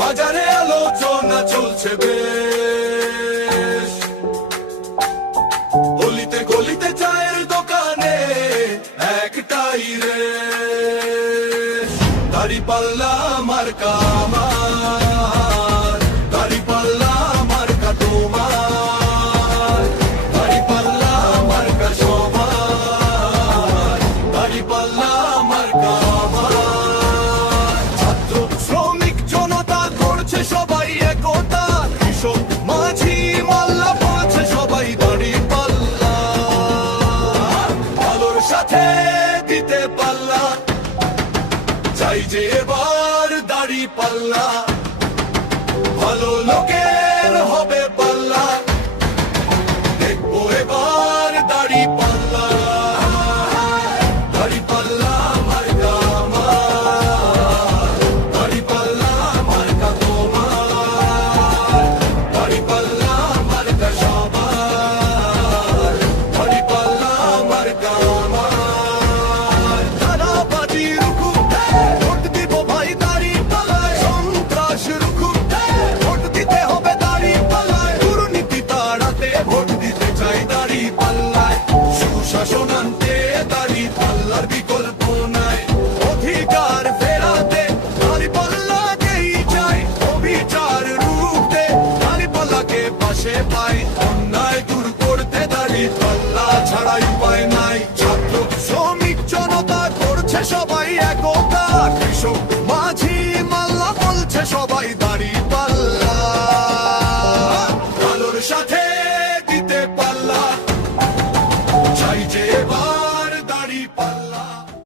বাজারে আলোচনা চলছে বেশ, গলিতে গলিতে চায়ের দোকানে একটাই রেশ। দাড়িপাল্লা মার্কা আমার, দাড়িপাল্লা মার্কা তোমার, দাড়িপাল্লা মার্কা সবার, দাড়িপাল্লা মার্কা আমার। ছাত্র শ্রমিক জনতা করছে সবাই একতা, কৃষক মাঝি মাল্লা পাচ্ছে সবাই দাড়িপাল্লা। আলোর সাথে দিতে পাল্লা, চাই যে এবার দাড়িপাল্লা, ভালো লোকের হবে পাল্লা, দেখবো এবার দাড়িপাল্লা। দাড়িপাল্লা মার্কা আমার, দাড়িপাল্লা মার্কা তোমার, দাড়িপাল্লা মার্কা সবার, দাড়িপাল্লা মার্কা আমার। দাদাবাজি রুখু, ভোট দিব ভাই দাড়িপাল্লায়, সন্ত্রাস রুখু, ভোট দিতে হবে দাড়িপাল্লায়, দুর্নীতি তাড়াতে ভোট দিতে চাই দাড়িপাল্লায়, সুশাসন আনতে দাড়িপাল্লার বিকল্প নাই, অধিকার ফেরাতে দাড়িপাল্লাকেই চাই, অবিচার রুখতে দাড়িপাল্লাকে পাশে পাই, অন্যায় দূর করতে দাড়িপাল্লা ছাড়াই উপায় নাই। ছাত্র শ্রমিক জনতা করছে সব